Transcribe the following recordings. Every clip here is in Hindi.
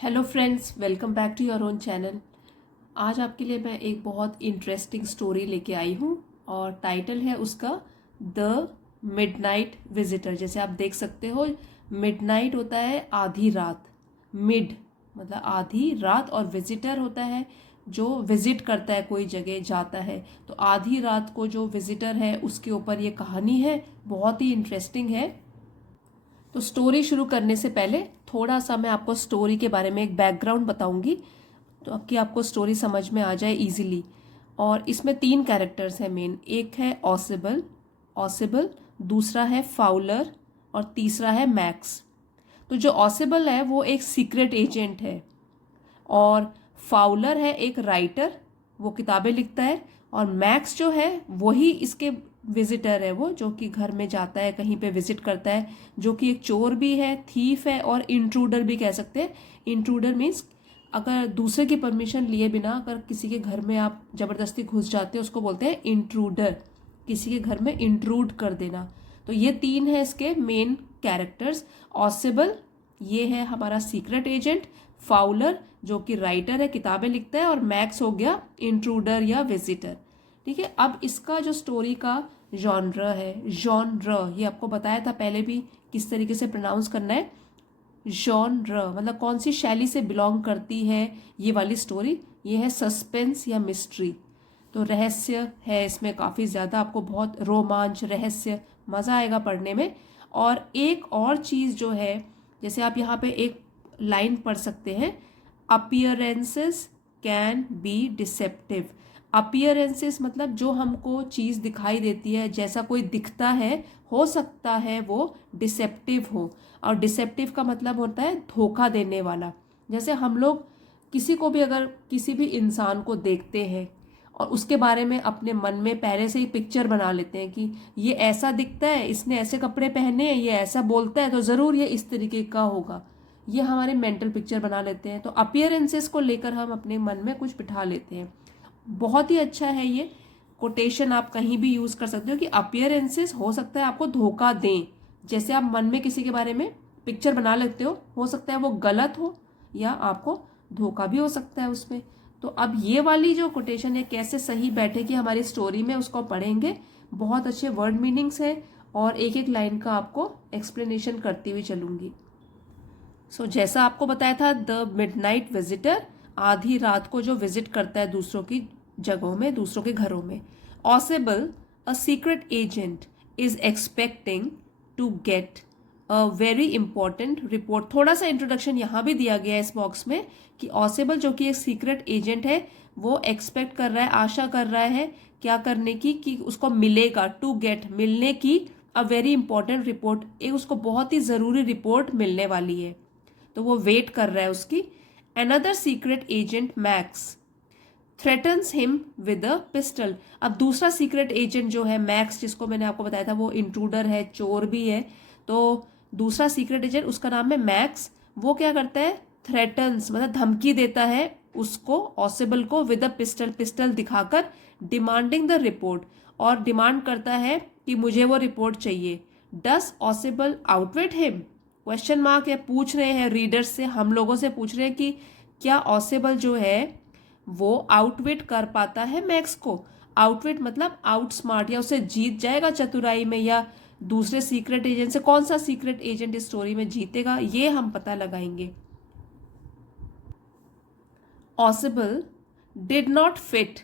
Hello friends, welcome back to your own channel. आज आपके लिए मैं एक बहुत इंटरेस्टिंग स्टोरी लेके आई हूँ और टाइटल है उसका द मिडनाइट विजिटर। जैसे आप देख सकते हो, मिडनाइट होता है आधी रात, मिड मतलब आधी रात, और विजिटर होता है जो विजिट करता है, कोई जगह जाता है। तो आधी रात को जो विजिटर है उसके ऊपर ये कहानी है, बहुत ही इंटरेस्टिंग है। तो स्टोरी शुरू करने से पहले थोड़ा सा मैं आपको स्टोरी के बारे में एक बैकग्राउंड बताऊंगी, तो कि आपको स्टोरी समझ में आ जाए इजीली। और इसमें 3 कैरेक्टर्स हैं मेन। एक है ऑसिबल ऑसिबल दूसरा है फाउलर और तीसरा है मैक्स। तो जो ऑसिबल है वो एक सीक्रेट एजेंट है, और फाउलर है एक राइटर, वो किताबें लिखता है। और मैक्स जो है वही इसके विजिटर है, वो जो कि घर में जाता है, कहीं पे विजिट करता है, जो कि एक चोर भी है, थीफ है और इंट्रूडर भी कह सकते हैं। इंट्रूडर मीन्स अगर दूसरे की परमिशन लिए बिना अगर किसी के घर में आप जबरदस्ती घुस जाते हैं उसको बोलते हैं इंट्रूडर, किसी के घर में इंट्रूड कर देना। तो ये 3 है इसके मेन कैरेक्टर्स। ऑसिबल ये है हमारा सीक्रेट एजेंट, फाउलर जो कि राइटर है, किताबें लिखता है, और मैक्स हो गया इंट्रूडर या विजिटर। ठीक है, अब इसका जो स्टोरी का जॉनर है, जॉनर ये आपको बताया था पहले भी किस तरीके से प्रोनाउंस करना है। जॉनर मतलब कौन सी शैली से बिलोंग करती है ये वाली स्टोरी। ये है सस्पेंस या मिस्ट्री। तो रहस्य है इसमें काफ़ी ज़्यादा, आपको बहुत रोमांच, रहस्य, मज़ा आएगा पढ़ने में। और एक और चीज़ जो है, जैसे आप यहाँ पे एक लाइन पढ़ सकते हैं, appearances can be deceptive. Appearances मतलब जो हमको चीज़ दिखाई देती है, जैसा कोई दिखता है, हो सकता है वो डिसेप्टिव हो। और डिसेप्टिव का मतलब होता है धोखा देने वाला। जैसे हम लोग किसी को भी, अगर किसी भी इंसान को देखते हैं और उसके बारे में अपने मन में पहले से ही पिक्चर बना लेते हैं कि ये ऐसा दिखता है, इसने ऐसे कपड़े पहने हैं, ये ऐसा बोलता है, तो ज़रूर ये इस तरीके का होगा, ये हमारे मेंटल पिक्चर बना लेते हैं। तो अपीयरेंसेस को लेकर हम अपने मन में कुछ बिठा लेते हैं। बहुत ही अच्छा है ये कोटेशन, आप कहीं भी यूज़ कर सकते हो कि अपीयरेंसेस हो सकता है आपको धोखा दें। जैसे आप मन में किसी के बारे में पिक्चर बना लेते हो सकता है वो गलत हो या आपको धोखा भी हो सकता है उसमें। तो अब ये वाली जो कोटेशन है कैसे सही बैठेगी हमारी स्टोरी में, उसको पढ़ेंगे। बहुत अच्छे वर्ड मीनिंग्स हैं और एक एक लाइन का आपको एक्सप्लेनेशन करती हुई चलूंगी। जैसा आपको बताया था, द मिडनाइट विजिटर आधी रात को जो विजिट करता है दूसरों की जगहों में, दूसरों के घरों में। Ausable a secret agent is expecting to get a very important report. थोड़ा सा इंट्रोडक्शन यहाँ भी दिया गया है इस बॉक्स में कि ऑसिबल जो कि एक सीक्रेट एजेंट है, वो एक्सपेक्ट कर रहा है, आशा कर रहा है क्या करने की, कि उसको मिलेगा, टू गेट मिलने की, अ वेरी इंपॉर्टेंट रिपोर्ट, एक उसको बहुत ही ज़रूरी रिपोर्ट मिलने वाली है, तो वो वेट कर रहा है उसकी। Another secret agent max threatens him with a pistol. अब दूसरा सीक्रेट एजेंट जो है मैक्स, जिसको मैंने आपको बताया था वो इंट्रूडर है, चोर भी है, तो दूसरा सीक्रेट एजेंट उसका नाम है मैक्स। वो क्या करता है, थ्रेटन्स मतलब धमकी देता है उसको, ऑसिबल को, विद अ पिस्टल, पिस्टल दिखाकर, डिमांडिंग द रिपोर्ट, और डिमांड करता है कि मुझे वो रिपोर्ट चाहिए। Does Ossible outwit him, question mark है, पूछ रहे हैं रीडर्स से, हम लोगों से पूछ रहे हैं कि क्या ऑसिबल जो है वो आउटविट कर पाता है मैक्स को। आउटविट मतलब आउट स्मार्ट, या उसे जीत जाएगा चतुराई में, या दूसरे सीक्रेट एजेंट से कौन सा सीक्रेट एजेंट इस स्टोरी में जीतेगा, ये हम पता लगाएंगे। ऑसिबल did not fit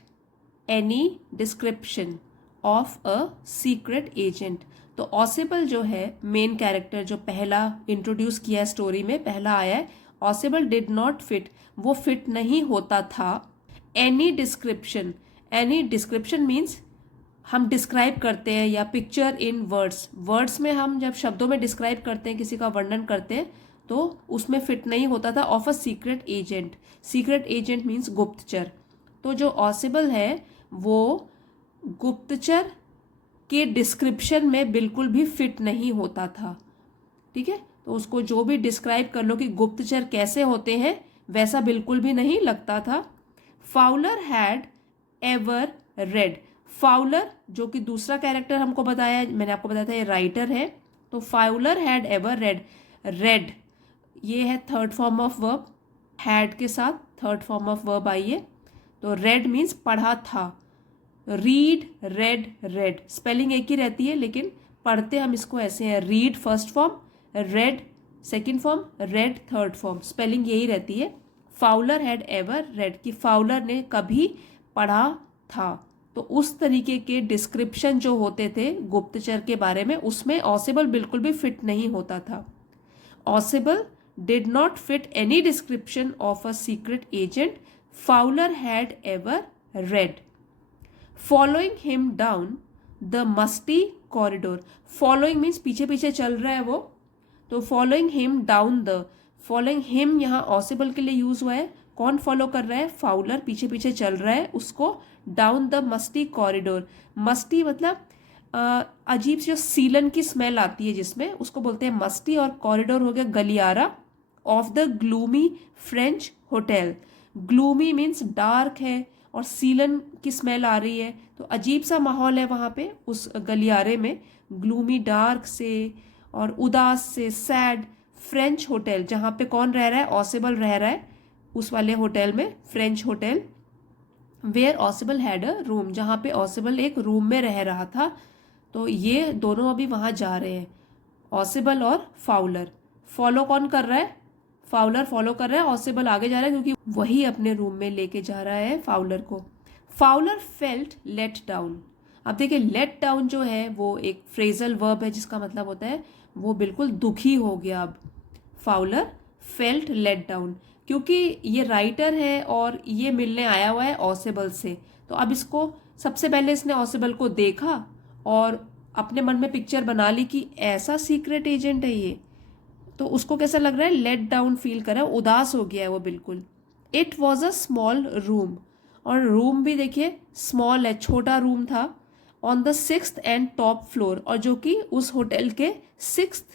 any description of a secret agent. तो ऑसिबल जो है मेन कैरेक्टर, जो पहला इंट्रोड्यूस किया है स्टोरी में, पहला आया है, ऑसिबल डिड नॉट फिट, वो फिट नहीं होता था, any description. Any description means हम डिस्क्राइब करते हैं, या पिक्चर इन वर्ड्स, वर्ड्स में हम जब शब्दों में डिस्क्राइब करते हैं, किसी का वर्णन करते हैं, तो उसमें फिट नहीं होता था, of a secret agent. Secret agent means गुप्तचर। तो जो ऑसिबल है वो गुप्तचर के डिस्क्रिप्शन में बिल्कुल भी फिट नहीं होता था। ठीक है, तो उसको जो भी डिस्क्राइब कर लो कि गुप्तचर कैसे होते हैं, वैसा बिल्कुल भी नहीं लगता था। Fowler had ever read, Fowler जो कि दूसरा कैरेक्टर हमको बताया, मैंने आपको बताया था ये राइटर है, तो Fowler had ever read, red ये है third form of verb, had के साथ third form of verb I है। तो रेड मीन्स पढ़ा था, रीड, रेड, रेड, स्पेलिंग एक ही रहती है लेकिन पढ़ते हम इसको ऐसे हैं, read first form, red second form, red third form, spelling यही रहती है। फाउलर हैड एवर रेड, कि फाउलर ने कभी पढ़ा था। तो उस तरीके के डिस्क्रिप्शन जो होते थे गुप्तचर के बारे में, उसमें ऑसिबल बिल्कुल भी फिट नहीं होता था। ऑसिबल did not fit any description of a secret agent Fowler had ever read. Following him down the musty corridor, following means पीछे पीछे चल रहा है वो, तो following him down the, following him यहाँ ऑसिबल के लिए यूज हुआ है। कौन फॉलो कर रहा है? फाउलर पीछे पीछे चल रहा है उसको, down the musty corridor, musty मतलब अजीब सी जो सीलन की स्मेल आती है जिसमें, उसको बोलते हैं मस्टी, और कॉरिडोर हो गया गलियारा of the gloomy French hotel. Gloomy means dark है और सीलन की स्मेल आ रही है, तो अजीब सा माहौल है वहाँ पे उस गलियारे में, ग्लूमी डार्क से और उदास से, सैड। फ्रेंच होटल, जहाँ पे कौन रह रहा है? ऑसिबल रह रहा है उस वाले होटल में, French hotel. Where Ausable had a room, जहाँ पे ऑसिबल एक रूम में रह रहा था। तो ये दोनों अभी वहाँ जा रहे हैं, ऑसिबल और फाउलर। फॉलो कौन कर रहा है? फाउलर फॉलो कर रहा है, ऑसिबल आगे जा रहा है क्योंकि वही अपने रूम में लेके जा रहा है फाउलर को। फाउलर फेल्ट लेट डाउन, अब देखिए लेट डाउन जो है वो एक फ्रेजल वर्ब है जिसका मतलब होता है वो बिल्कुल दुखी हो गया। अब फाउलर फेल्ट लेट डाउन, क्योंकि ये राइटर है और ये मिलने आया हुआ है ऑसिबल से, तो अब इसको सबसे पहले इसने ऑसिबल को देखा और अपने मन में पिक्चर बना ली कि ऐसा सीक्रेट एजेंट है ये, तो उसको कैसा लग रहा है? लेट डाउन फील कर रहा है, उदास हो गया है वो बिल्कुल। It was a small room, और रूम भी देखिए स्मॉल है, छोटा रूम था, on the 6th and top floor, और जो कि उस होटल के 6th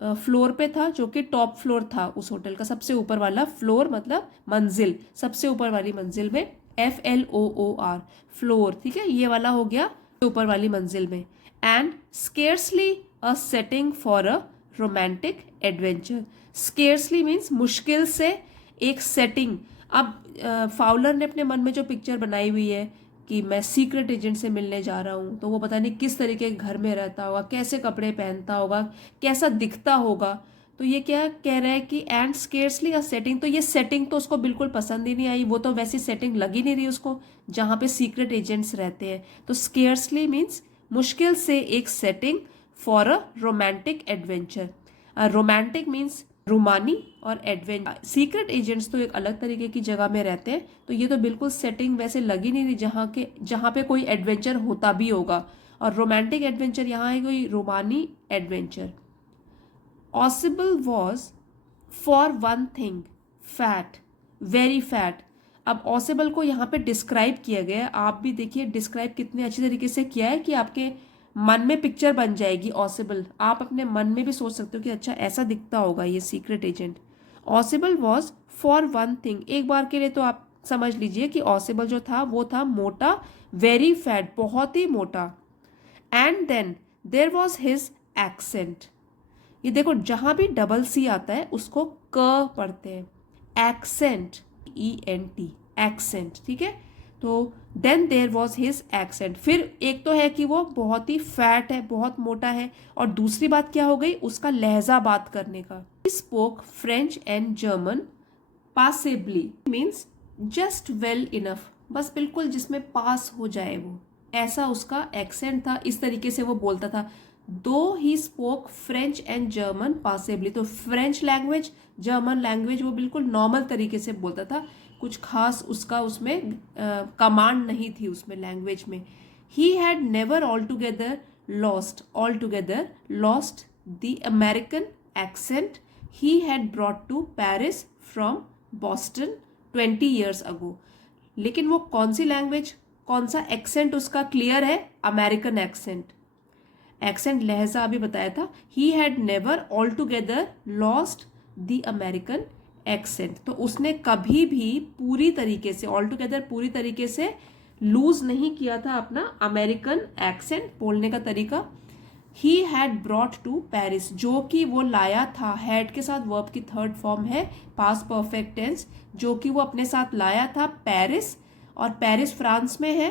फ्लोर पे था, जो कि टॉप फ्लोर था उस होटल का, सबसे ऊपर वाला फ्लोर मतलब मंजिल, सबसे ऊपर वाली मंजिल में, FLOOR फ्लोर, ठीक है, ये वाला हो गया ऊपर वाली मंजिल में। And scarcely a setting for a romantic adventure, scarcely means मुश्किल से एक सेटिंग। अब फाउलर ने अपने मन में जो पिक्चर बनाई हुई है कि मैं सीक्रेट एजेंट से मिलने जा रहा हूँ, तो वो पता नहीं किस तरीके के घर में रहता होगा, कैसे कपड़े पहनता होगा, कैसा दिखता होगा, तो ये क्या कह रहा है कि एंड स्केर्सली अ सेटिंग, तो ये सेटिंग तो उसको बिल्कुल पसंद ही नहीं आई, वो तो वैसी सेटिंग लगी नहीं रही उसको जहाँ पे सीक्रेट एजेंट्स रहते हैं। तो स्केर्सली मीन्स मुश्किल से एक setting for a romantic adventure, romantic means रूमानी, और एडवेंचर, सीक्रेट एजेंट्स तो एक अलग तरीके की जगह में रहते हैं, तो ये तो बिल्कुल सेटिंग वैसे लगी नहीं रही जहाँ पे कोई एडवेंचर होता भी होगा, और रोमांटिक एडवेंचर यहाँ है कोई रोमानी एडवेंचर। Ossible was for one thing fat, very fat. अब ऑसिबल को यहाँ पे डिस्क्राइब किया गया है, आप भी देखिए डिस्क्राइब कितने अच्छे तरीके से किया है कि आपके मन में पिक्चर बन जाएगी ऑसिबल, आप अपने मन में भी सोच सकते हो कि अच्छा ऐसा दिखता होगा ये secret agent. ऑसिबल was for one thing, एक बार के लिए तो आप समझ लीजिए कि ऑसिबल जो था वो था मोटा, वेरी फैट, बहुत ही मोटा। And then there was his accent, ये देखो जहां भी डबल सी आता है उसको क पढ़ते हैं, एक्सेंट, ENT, एक्सेंट, ठीक है। तो then there was his accent, फिर एक तो है कि वो बहुत ही फैट है, बहुत मोटा है, और दूसरी बात क्या हो गई? उसका लहजा बात करने का। He spoke French and German passably, means just well enough, बस बिल्कुल जिसमें पास हो जाए वो, ऐसा उसका एक्सेंट था, इस तरीके से वो बोलता था। दो he spoke French and German passably, तो फ्रेंच लैंग्वेज, जर्मन लैंग्वेज वो बिल्कुल नॉर्मल तरीके से बोलता था, कुछ खास उसका उसमें कमांड नहीं थी उसमें लैंग्वेज में। He had never all together lost the American accent he had brought to Paris from Boston 20 years ago. लेकिन वो कौन सी लैंग्वेज, कौन सा एक्सेंट उसका क्लियर है? अमेरिकन एक्सेंट, एक्सेंट लहजा अभी बताया था। ही had never all together lost the American accent, तो उसने कभी भी पूरी तरीके से, ऑल टुगेदर पूरी तरीके से लूज नहीं किया था अपना अमेरिकन एक्सेंट बोलने का तरीका। He had brought to Paris, जो कि वो लाया था, हैड के साथ वर्ब की थर्ड फॉर्म है पास्ट परफेक्ट टेंस, जो कि वो अपने साथ लाया था पेरिस, और पेरिस फ्रांस में है,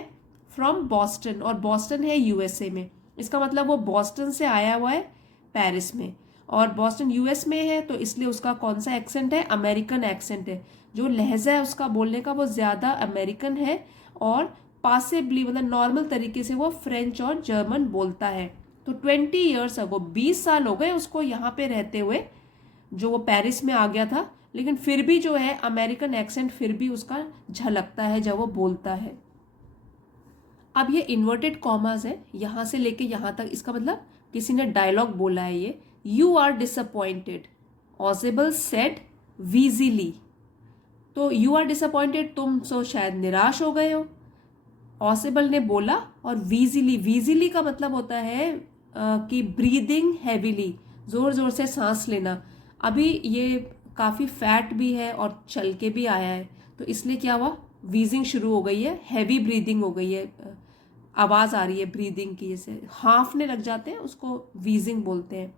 फ्रॉम बॉस्टन, और बॉस्टन है यूएसए में। इसका मतलब वो बॉस्टन से आया हुआ है पेरिस में, और बॉस्टन यूएस में है, तो इसलिए उसका कौन सा एक्सेंट है, अमेरिकन एक्सेंट है। जो लहजा है उसका बोलने का वो ज़्यादा अमेरिकन है, और पासिबली मतलब नॉर्मल तरीके से वो फ्रेंच और जर्मन बोलता है। तो 20 ईयर्स अगो, 20 साल हो गए उसको यहाँ पे रहते हुए, जो वो पेरिस में आ गया था, लेकिन फिर भी जो है अमेरिकन एक्सेंट फिर भी उसका झलकता है जब वो बोलता है। अब ये इन्वर्टेड कॉमास है, यहाँ से लेके यहाँ तक, इसका मतलब किसी ने डायलॉग बोला है ये, you are disappointed, Ossible said wheezily. तो यू आर डिसअपॉइंटेड, तुम सो शायद निराश हो गए हो, ऑसेबल ने बोला, और वीजिली, वीजिली का मतलब होता है कि ब्रीदिंग हैवीली, जोर जोर से सांस लेना। अभी ये काफ़ी फैट भी है और चल के भी आया है, तो इसलिए क्या हुआ, वीजिंग शुरू हो गई है, हैवी ब्रीदिंग हो गई है, आवाज़ आ रही है ब्रीदिंग की, जैसे हाफने लग जाते हैं उसको वीजिंग बोलते हैं।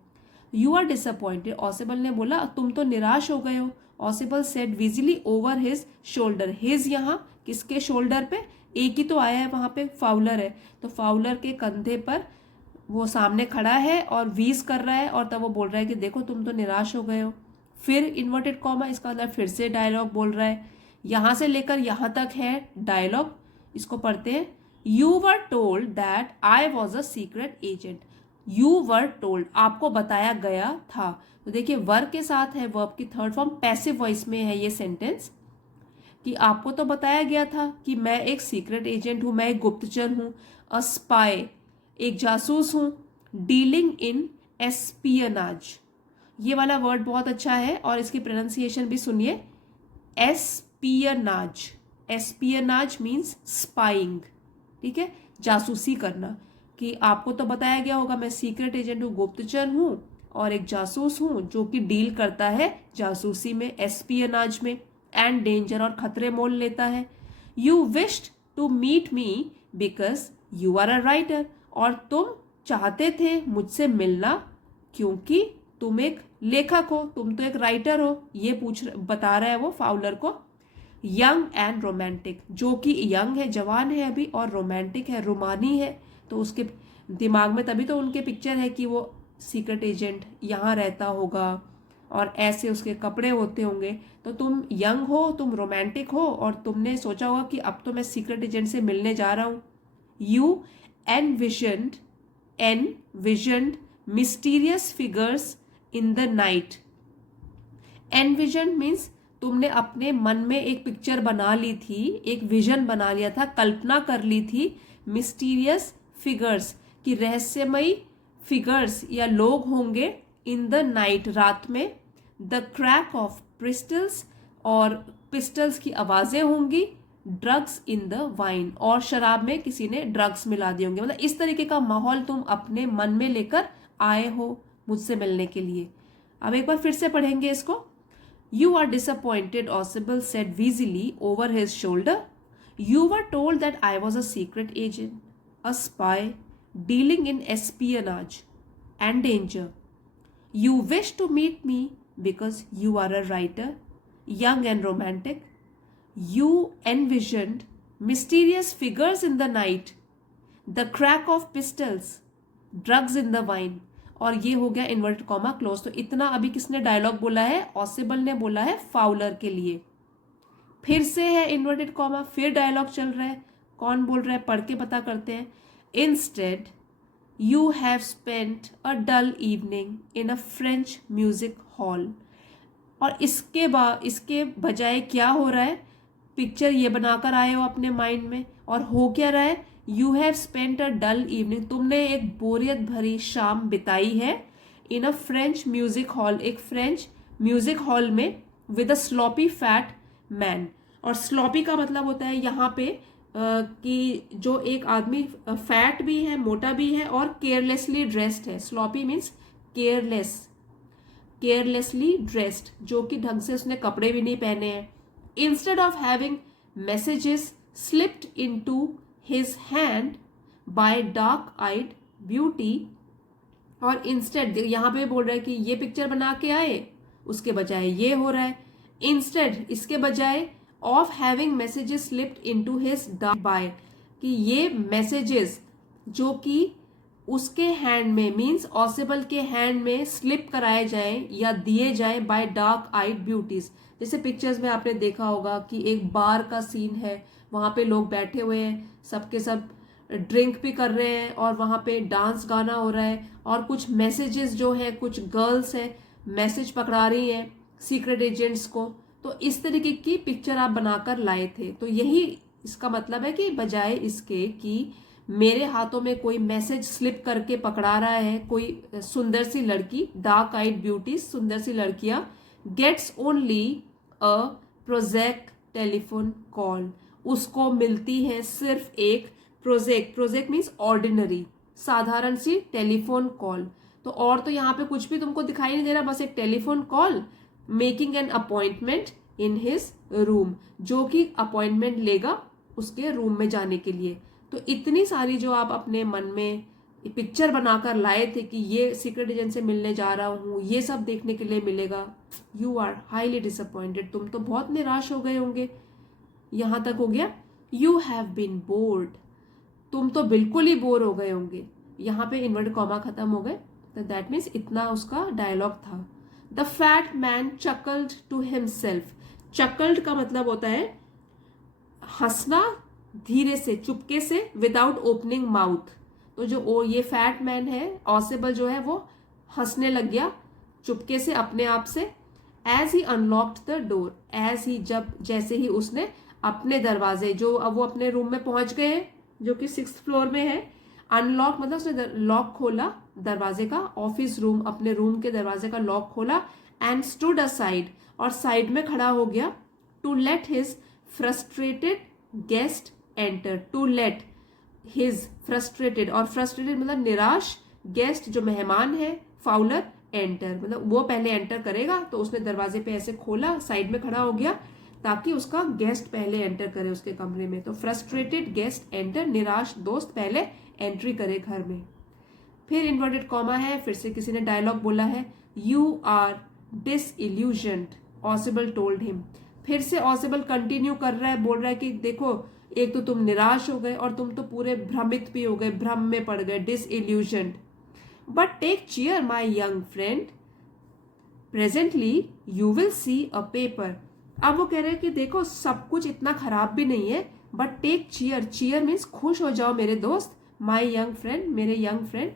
यू आर डिसअपॉइंटेड, ऑसेबल ने बोला तुम तो निराश हो गए हो, Ossible said wheezily over his shoulder, his यहाँ किसके शोल्डर पे, एक ही तो आया है वहाँ पे, फाउलर है, तो फाउलर के कंधे पर वो सामने खड़ा है और वीज कर रहा है, और तब वो बोल रहा है कि देखो तुम तो निराश हो गए हो। फिर इन्वर्टेड कॉमा, इसका मतलब फिर से डायलॉग बोल रहा है, यहाँ से लेकर यहाँ तक है डायलॉग, इसको पढ़ते हैं। You were told that I was a secret agent, you were told, आपको बताया गया था, तो देखिए वर के साथ है वर्ब की थर्ड फॉर्म, पैसिव वॉइस में है ये सेंटेंस, कि आपको तो बताया गया था कि मैं एक सीक्रेट एजेंट हूं, मैं एक गुप्तचर हूं, अ स्पाई, एक जासूस हूं, डीलिंग इन एस्पियनाज, ये वाला वर्ड बहुत अच्छा है, और इसकी प्रोनाउंसिएशन भी सुनिए, एस्पियनाज, एस्पियनाज मीन्स स्पाइंग, ठीक है, जासूसी करना, कि आपको तो बताया गया होगा मैं सीक्रेट एजेंट हूँ, गुप्तचर हूँ, और एक जासूस हूँ जो कि डील करता है जासूसी में, एस्पियनाज में, एंड डेंजर, और खतरे मोल लेता है। You wished to meet me because you are a writer, और तुम चाहते थे मुझसे मिलना क्योंकि तुम एक लेखक हो, तुम तो एक राइटर हो, ये बता रहा है वो फाउलर को। यंग एंड रोमांटिक, जो कि यंग है, जवान है अभी, और रोमांटिक है, रोमानी है, तो उसके दिमाग में तभी तो उनके पिक्चर है कि वो सीक्रेट एजेंट यहाँ रहता होगा, और ऐसे उसके कपड़े होते होंगे, तो तुम यंग हो, तुम रोमांटिक हो, और तुमने सोचा होगा कि अब तो मैं सीक्रेट एजेंट से मिलने जा रहा हूँ। You envisioned, envisioned mysterious figures in the night, envision means तुमने अपने मन में एक पिक्चर बना ली थी, एक विजन बना लिया था, कल्पना कर ली थी, मिस्टीरियस फिगर्स की रहस्यमयी फिगर्स या लोग होंगे, इन द नाइट रात में, द क्रैक ऑफ पिस्टल्स, और पिस्टल्स की आवाजें होंगी, ड्रग्स इन द वाइन, और शराब में किसी ने ड्रग्स मिला दिए होंगे, मतलब इस तरीके का माहौल तुम अपने मन में लेकर आए हो मुझसे मिलने के लिए। अब एक बार फिर से पढ़ेंगे इसको। You are disappointed, Osibel said wheezily over his shoulder. You were told that I was a secret agent, a spy, dealing in espionage and danger. You wished to meet me because you are a writer, young and romantic. You envisioned mysterious figures in the night, the crack of pistols, drugs in the wine. और ये हो गया इन्वर्टेड कॉमा क्लोज। तो इतना अभी किसने डायलॉग बोला है, ऑसिबल ने बोला है फाउलर के लिए। फिर से है इन्वर्टेड कॉमा, फिर डायलॉग चल रहा है, कौन बोल रहा है पढ़ के पता करते हैं। Instead you have spent a dull evening in a French music hall, और इसके बजाय क्या हो रहा है, पिक्चर ये बनाकर आए हो अपने माइंड में, और हो क्या रहा है, you have spent a dull evening, तुमने एक बोरियत भरी शाम बिताई है, in a French music hall, एक फ्रेंच म्यूजिक हॉल में, with a sloppy fat man. और स्लॉपी का मतलब होता है यहाँ पे कि जो एक आदमी फैट भी है, मोटा भी है, और केयरलेसली ड्रेस्ड है। Sloppy means careless, carelessly dressed, जो कि ढंग से उसने कपड़े भी नहीं पहने हैं। Instead of having messages slipped into his hand by dark-eyed beauty, और इंस्टेड यहाँ पे बोल रहा है कि ये पिक्चर बना के आए, उसके बजाय ये हो रहा है। इंस्टेड इसके बजाय of having messages slipped into his dark bye, कि ये मैसेजेस जो कि उसके हैंड में मीन्स ऑसिबल के हैंड में स्लिप कराए जाएं या दिए जाएं बाय डार्क आइड ब्यूटीज। जैसे पिक्चर्स में आपने देखा होगा कि एक बार का सीन है, वहां पे लोग बैठे हुए हैं, सबके सब ड्रिंक भी कर रहे हैं और वहां पे डांस गाना हो रहा है और कुछ मैसेजेस जो है, कुछ गर्ल्स है मैसेज पकड़ा रही हैं सीक्रेट एजेंट्स को। तो इस तरीके की पिक्चर आप बनाकर लाए थे। तो यही इसका मतलब है कि बजाय इसके कि मेरे हाथों में कोई मैसेज स्लिप करके पकड़ा रहा है कोई सुंदर सी लड़की, डार्क आइड ब्यूटी सुंदर सी लड़कियां, gets only a project telephone call, उसको मिलती है सिर्फ एक प्रोजेक्ट मीन्स ऑर्डिनरी साधारण सी टेलीफोन कॉल। तो और तो यहाँ पे कुछ भी तुमको दिखाई नहीं दे रहा, बस एक telephone call, making an appointment in his room, जो कि अपॉइंटमेंट लेगा उसके रूम में जाने के लिए। तो इतनी सारी जो आप अपने मन में पिक्चर बनाकर लाए थे कि ये सीक्रेट एजेंट से मिलने जा रहा हूँ, ये सब देखने के लिए मिलेगा, यू आर हाईली डिसअपॉइंटेड, तुम तो बहुत निराश हो गए होंगे। यहां तक हो गया। यू हैव बीन बोर्ड, तुम तो बिल्कुल ही बोर हो गए होंगे। यहाँ पे इन्वर्ट कॉमा खत्म हो गए, तो दैट मीन्स इतना उसका डायलॉग था। The fat man chuckled to himself, chuckled का मतलब होता है हंसना धीरे से, चुपके से, विदाउट ओपनिंग माउथ। तो जो ये फैट मैन है ऑसिबल जो है वो हंसने लग गया चुपके से अपने आप से। As he unlocked the door, as he जैसे ही उसने अपने दरवाजे, जो अब वो अपने रूम में पहुंच गए हैं जो कि 6th फ्लोर में है, अनलॉक मतलब उसने लॉक खोला दरवाजे का, ऑफिस रूम अपने रूम के दरवाजे का लॉक खोला, एंड स्टूड असाइड और साइड में खड़ा हो गया, to let his frustrated guest enter, to let his frustrated, और फ्रस्ट्रेटेड मतलब निराश, गेस्ट जो मेहमान है, फाउलर एंटर मतलब वो पहले एंटर करेगा। तो उसने दरवाजे पे ऐसे खोला, साइड में खड़ा हो गया ताकि उसका गेस्ट पहले एंटर करे उसके कमरे में। तो फ्रस्ट्रेटेड गेस्ट एंटर, निराश दोस्त पहले एंट्री करे घर में। फिर इन्वर्टेड कॉमा है, फिर से किसी ने डायलॉग बोला है, you are disillusioned, Ausable told him. फिर से ऑसिबल कंटिन्यू कर रहा है, बोल रहा है कि देखो एक तो तुम निराश हो गए और तुम तो पूरे भ्रमित भी हो गए, भ्रम में पड़ गए, disillusioned. But take cheer my young friend, presently you will see a paper. अब वो कह रहे हैं कि देखो सब कुछ इतना खराब भी नहीं है, but take cheer, cheer means खुश हो जाओ मेरे दोस्त, माई यंग फ्रेंड मेरे यंग फ्रेंड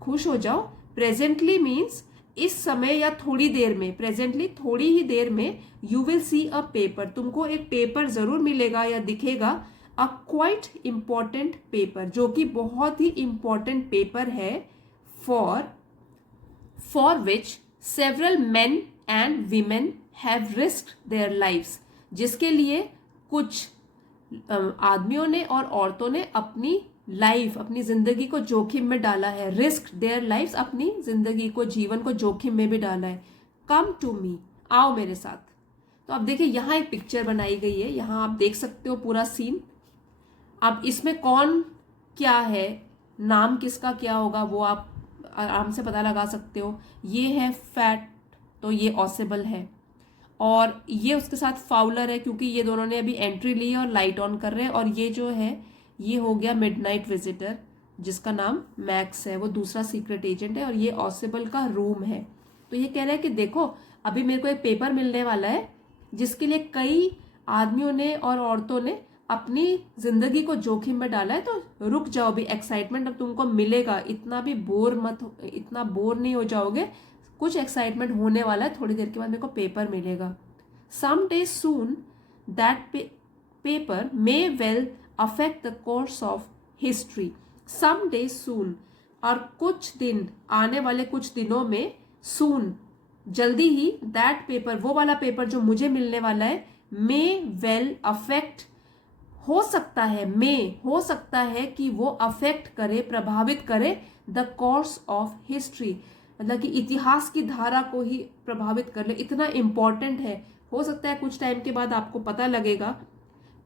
खुश हो जाओ। प्रेजेंटली मीन्स इस समय या थोड़ी देर में, प्रेजेंटली थोड़ी ही देर में, you will see a paper, तुमको एक पेपर जरूर मिलेगा या दिखेगा, अ क्वाइट इम्पॉर्टेंट पेपर, जो कि बहुत ही इंपॉर्टेंट पेपर है, for which several men and women have risked their lives, जिसके लिए कुछ आदमियों ने और औरतों ने अपनी लाइफ, अपनी जिंदगी को जोखिम में डाला है, रिस्क देयर लाइफ्स, अपनी जिंदगी को, जीवन को जोखिम में भी डाला है। कम टू मी, आओ मेरे साथ। तो अब देखिए यहाँ एक पिक्चर बनाई गई है, यहाँ आप देख सकते हो पूरा सीन। अब इसमें कौन क्या है, नाम किसका क्या होगा वो आप आराम से पता लगा सकते हो। ये है फैट, तो ये ऑसिबल है, और ये उसके साथ फाउलर है क्योंकि ये दोनों ने अभी एंट्री ली है और लाइट ऑन कर रहे हैं। और ये जो है ये हो गया मिडनाइट विजिटर जिसका नाम मैक्स है, वो दूसरा सीक्रेट एजेंट है, और ये ऑसिबल का रूम है। तो ये कह रहा है कि देखो अभी मेरे को एक पेपर मिलने वाला है जिसके लिए कई आदमियों ने और औरतों ने अपनी जिंदगी को जोखिम में डाला है, तो रुक जाओ भी, एक्साइटमेंट अब तुमको मिलेगा, इतना भी बोर मत, इतना बोर नहीं हो जाओगे, कुछ एक्साइटमेंट होने वाला है, थोड़ी देर के बाद मेरे को पेपर मिलेगा। Some day soon that paper may well affect the course of history, some day soon, और कुछ दिन, आने वाले कुछ दिनों में, सून जल्दी ही, दैट पेपर वो वाला पेपर जो मुझे मिलने वाला है, मे वेल अफेक्ट हो सकता है, मे हो सकता है कि वो अफेक्ट करे, प्रभावित करे, द कोर्स ऑफ हिस्ट्री, मतलब कि इतिहास की धारा को ही प्रभावित कर ले, इतना इंपॉर्टेंट है। हो सकता है कुछ टाइम के बाद आपको पता लगेगा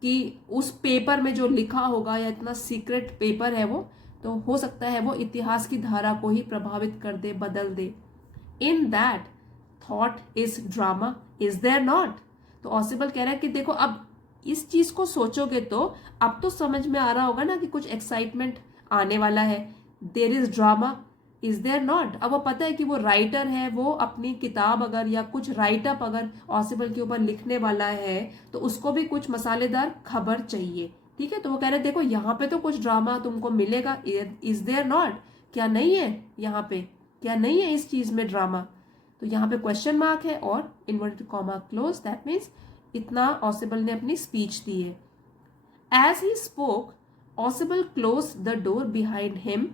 कि उस पेपर में जो लिखा होगा या इतना सीक्रेट पेपर है वो तो हो सकता है वो इतिहास की धारा को ही प्रभावित कर दे, बदल दे। In that thought is drama, is there not. तो ऑसिबल कह रहा है कि देखो अब इस चीज को सोचोगे तो अब तो समझ में आ रहा होगा ना कि कुछ एक्साइटमेंट आने वाला है। There is drama, is there not. अब वो पता है कि वो राइटर है, वो अपनी किताब अगर या कुछ राइटअप अगर ऑसिबल के ऊपर लिखने वाला है तो उसको भी कुछ मसालेदार खबर चाहिए। ठीक है, तो वो कह रहे देखो यहाँ पे तो कुछ ड्रामा तुमको मिलेगा, इज देयर नॉट, क्या नहीं है यहाँ पे, क्या नहीं है इस चीज में ड्रामा। तो यहाँ पे क्वेश्चन मार्क है और inverted comma close, that means इतना ऑसिबल ने अपनी स्पीच दी है। As he spoke Ausable close the door behind him.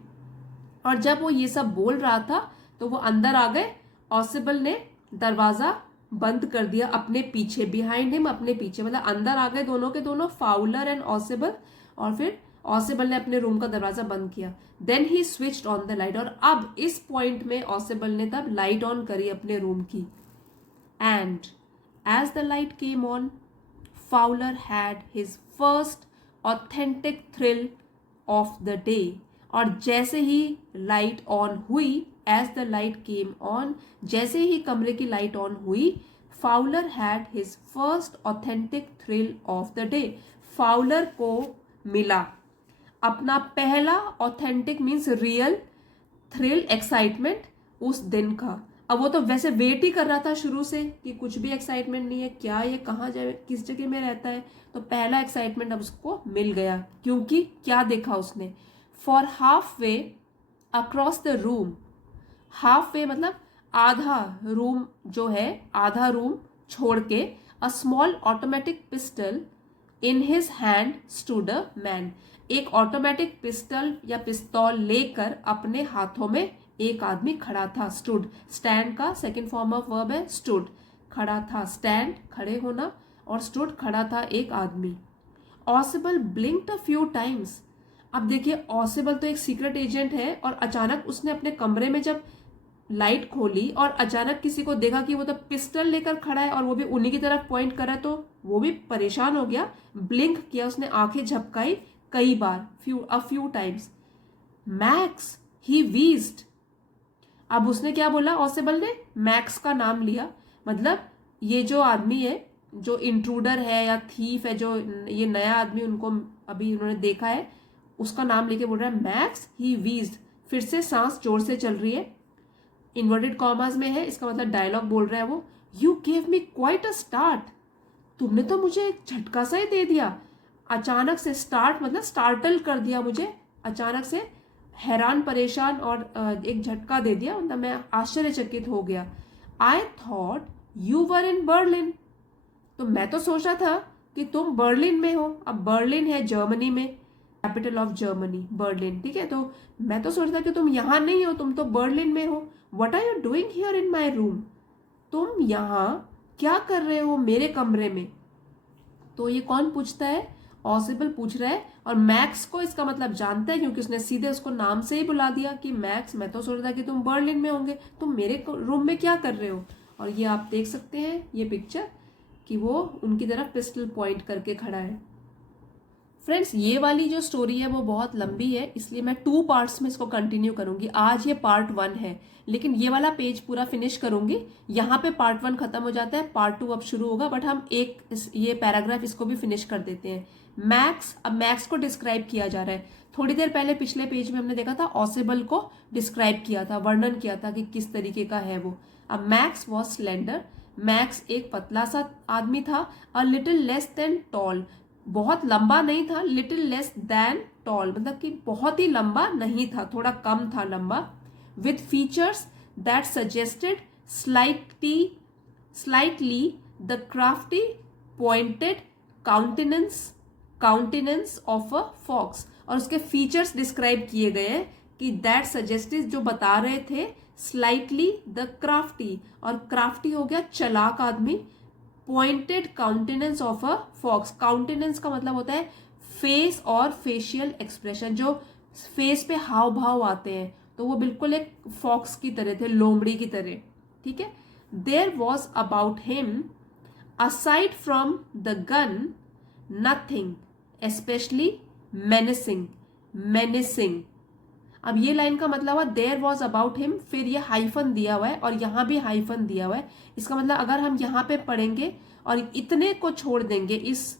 और जब वो ये सब बोल रहा था तो वो अंदर आ गए। ऑसिबल ने दरवाजा बंद कर दिया अपने पीछे, बिहाइंड हिम अपने पीछे, मतलब अंदर आ गए दोनों के दोनों, फाउलर एंड ऑसिबल। और फिर ऑसिबल ने अपने रूम का दरवाजा बंद किया। Then he switched on the light. और अब इस पॉइंट में ऑसिबल ने तब लाइट ऑन करी अपने रूम की। And as the light came on, Fowler had his first authentic thrill of the day. और जैसे ही लाइट ऑन हुई, as the light came on, जैसे ही कमरे की लाइट ऑन हुई, Fowler had his first authentic thrill of the day. Fowler को मिला अपना पहला authentic means real thrill, excitement उस दिन का। अब वो तो वैसे वेट ही कर रहा था शुरू से कि कुछ भी एक्साइटमेंट नहीं है, क्या ये कहाँ जाए, किस जगह में रहता है। तो पहला एक्साइटमेंट अब उसको मिल गया, क्योंकि क्या देखा उसने। For half way across the room, half way मतलब आधा रूम जो है, आधा रूम छोड़ के, a small automatic pistol in his hand stood a man. एक ऑटोमेटिक पिस्टल या पिस्तौल लेकर अपने हाथों में एक आदमी खड़ा था। स्टूड, स्टैंड का सेकेंड फॉर्म ऑफ वर्ब है स्टूड, खड़ा था, स्टैंड खड़े होना, और स्टूड खड़ा था एक आदमी। ऑसिबल ब्लिंक्ड अ फ्यू टाइम्स। अब देखिए ऑसिबल तो एक सीक्रेट एजेंट है, और अचानक उसने अपने कमरे में जब लाइट खोली और अचानक किसी को देखा कि वो तो पिस्टल लेकर खड़ा है और वो भी उन्हीं की तरफ पॉइंट कर रहा है, तो वो भी परेशान हो गया। ब्लिंक किया उसने, आंखें झपकाई कई बार, अ फ्यू टाइम्स। मैक्स, ही वीज्ड। अब उसने क्या बोला, ऑसिबल ने मैक्स का नाम लिया, मतलब ये जो आदमी है, जो इंट्रूडर है या थीफ है, जो ये नया आदमी उनको अभी उन्होंने देखा है, उसका नाम लेके बोल रहा है मैक्स, ही वीज्ड। फिर से सांस जोर से चल रही है, इन्वर्टेड कॉमास में है, इसका मतलब डायलॉग बोल रहा है वो। You gave me quite a start. तुमने तो मुझे एक झटका सा ही दे दिया, अचानक से। स्टार्ट मतलब स्टार्टल कर दिया मुझे, अचानक से हैरान परेशान और एक झटका दे दिया, मतलब मैं आश्चर्यचकित हो गया। I thought you were in Berlin. तो मैं तो सोचा था कि तुम बर्लिन में हो। अब बर्लिन है जर्मनी में, कैपिटल ऑफ जर्मनी बर्लिन, ठीक है। तो मैं तो सोचता कि तुम यहाँ नहीं हो, तुम तो बर्लिन में हो। What are you doing here in my room. तुम यहाँ क्या कर रहे हो मेरे कमरे में। तो ये कौन पूछता है, ऑसिबल पूछ रहा है। और मैक्स को इसका मतलब जानता है, क्योंकि उसने सीधे उसको नाम से ही बुला दिया कि मैक्स, मैं तो सोच रहा था कि तुम बर्लिन में होंगे, तुम मेरे रूम में क्या कर रहे हो। और ये आप देख सकते हैं ये पिक्चर कि वो उनकी तरफ पिस्टल पॉइंट करके खड़ा है। फ्रेंड्स, ये वाली जो स्टोरी है वो बहुत लंबी है, इसलिए मैं 2 पार्ट्स में इसको कंटिन्यू करूंगी। आज ये पार्ट 1 है, लेकिन ये वाला पेज पूरा फिनिश करूंगी। यहाँ पे पार्ट 1 खत्म हो जाता है, पार्ट 2 अब शुरू होगा, बट हम ये पैराग्राफ इसको भी फिनिश कर देते हैं। मैक्स, अब मैक्स को डिस्क्राइब किया जा रहा है। थोड़ी देर पहले पिछले पेज में हमने देखा था ऑसिबल को डिस्क्राइब किया था, वर्णन किया था कि किस तरीके का है वो। अब मैक्स वॉज स्लेंडर। मैक्स एक पतला सा आदमी था। A little less than tall, बहुत लंबा नहीं था, लिटिल लेस देन टॉल मतलब कि बहुत ही लंबा नहीं था, थोड़ा कम था लंबा। With features that suggested slightly the crafty pointed countenance of a fox. और उसके फीचर्स डिस्क्राइब किए गए हैं कि दैट सजेस्टेड, जो बता रहे थे, स्लाइटली द क्राफ्टी, और क्राफ्टी हो गया चालाक आदमी, pointed countenance of a fox. Countenance का मतलब होता है फेस और फेशियल एक्सप्रेशन, जो फेस पे हाव भाव आते हैं, तो वो बिल्कुल एक फॉक्स की तरह थे, लोमड़ी की तरह, ठीक है। There was about him aside from the gun nothing especially menacing अब ये लाइन का मतलब हुआ देयर वॉज अबाउट हिम, फिर ये हाइफन दिया हुआ है और यहाँ भी हाइफन दिया हुआ है। इसका मतलब अगर हम यहाँ पे पढ़ेंगे और इतने को छोड़ देंगे, इस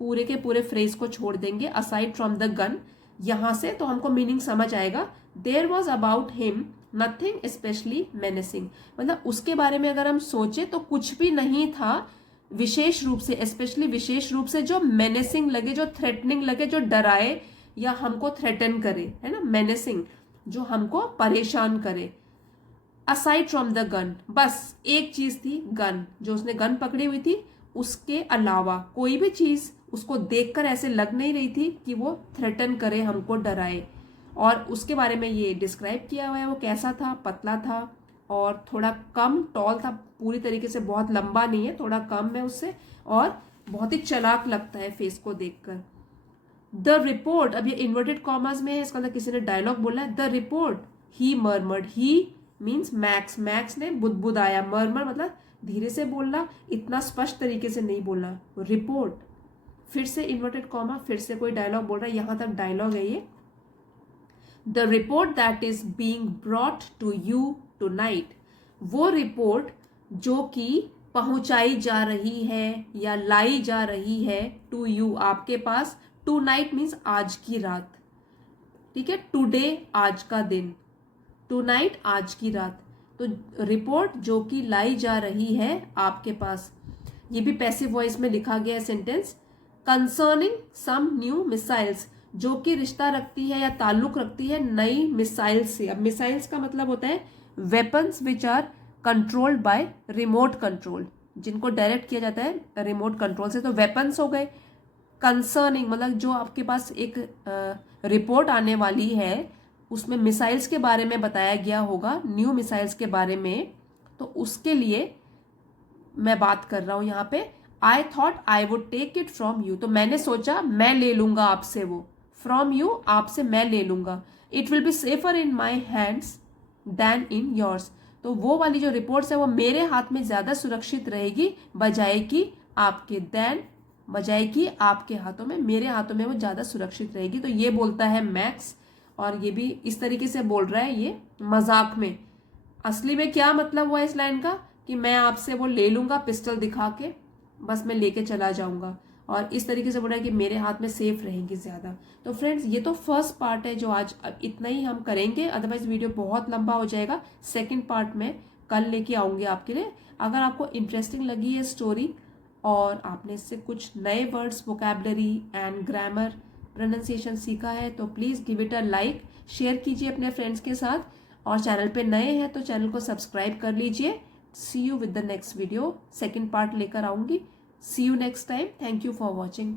पूरे के पूरे फ्रेज को छोड़ देंगे असाइड फ्रॉम द गन यहां से, तो हमको मीनिंग समझ आएगा। There was about him nothing specially menacing, मतलब उसके बारे में अगर हम सोचे तो कुछ भी नहीं था विशेष रूप से, स्पेशली विशेष रूप से जो मेनेसिंग लगे, जो थ्रेटनिंग लगे, जो डराए या हमको थ्रेटन करे, है ना, मेनेसिंग, जो हमको परेशान करे। असाइड फ्रॉम द गन, बस एक चीज थी गन, जो उसने गन पकड़ी हुई थी, उसके अलावा कोई भी चीज उसको देखकर ऐसे लग नहीं रही थी कि वो थ्रेटन करे, हमको डराए। और उसके बारे में ये डिस्क्राइब किया हुआ है, वो कैसा था, पतला था और थोड़ा कम टॉल था, पूरी तरीके से बहुत लंबा नहीं है, थोड़ा कम है उससे, और बहुत ही चालाक लगता है फेस को देखकर। द रिपोर्ट, अब ये इन्वर्टेड कॉमर्स में है, इसका मतलब किसी ने डायलॉग बोला है। The report he murmured, he means max, max ने बुदबुदाया, मर्मर मतलब धीरे से बोलना, इतना स्पष्ट तरीके से नहीं बोलना। रिपोर्ट, फिर से इन्वर्टेड कॉमा, फिर से कोई डायलॉग बोल रहा है, यहां तक डायलॉग है ये। The report that is being brought to you tonight, वो रिपोर्ट जो कि पहुंचाई जा रही है या लाई जा रही है, टू यू, आपके पास, टू नाइट मीन्स आज की रात, ठीक है, टुडे आज का दिन, टू नाइट आज की रात, तो रिपोर्ट जो कि लाई जा रही है आपके पास। ये भी पैसिव वॉइस में लिखा गया है sentence. Concerning some new missiles, जो कि रिश्ता रखती है या ताल्लुक रखती है नई मिसाइल से। अब मिसाइल्स का मतलब होता है weapons which are controlled by remote control, जिनको डायरेक्ट किया जाता है रिमोट कंट्रोल से, तो वेपन्स हो गए। कंसर्निंग मतलब जो आपके पास एक रिपोर्ट आने वाली है, उसमें मिसाइल्स के बारे में बताया गया होगा, न्यू मिसाइल्स के बारे में, तो उसके लिए मैं बात कर रहा हूं यहाँ पे। I thought I would take it from you, तो मैंने सोचा मैं ले लूंगा आपसे वो, फ्रॉम यू, आपसे मैं ले लूंगा। It will be safer in my hands than in yours, तो वो वाली जो रिपोर्ट्स है वो मेरे हाथ में ज्यादा सुरक्षित रहेगी बजाय कि आपके, देन बजाय कि आपके हाथों में, मेरे हाथों में वो ज्यादा सुरक्षित रहेगी। तो ये बोलता है मैक्स, और ये भी इस तरीके से बोल रहा है ये मजाक में। असली में क्या मतलब हुआ इस लाइन का, कि मैं आपसे वो ले लूंगा पिस्टल दिखा के, बस मैं लेके चला जाऊंगा, और इस तरीके से बोल रहा है कि मेरे हाथ में सेफ रहेंगी ज्यादा। तो फ्रेंड्स ये तो फर्स्ट पार्ट है जो आज इतना ही हम करेंगे, अदरवाइज वीडियो बहुत लंबा हो जाएगा। सेकंड पार्ट में कल लेके आऊंगी आपके लिए। अगर आपको इंटरेस्टिंग लगी है स्टोरी और आपने इससे कुछ नए words, vocabulary and grammar, pronunciation सीखा है, तो please give it a like, share कीजिए अपने फ्रेंड्स के साथ, और चैनल पे नए हैं तो चैनल को सब्सक्राइब कर लीजिए। See you with the next video, second part लेकर आऊंगी। See you next time. Thank you for watching.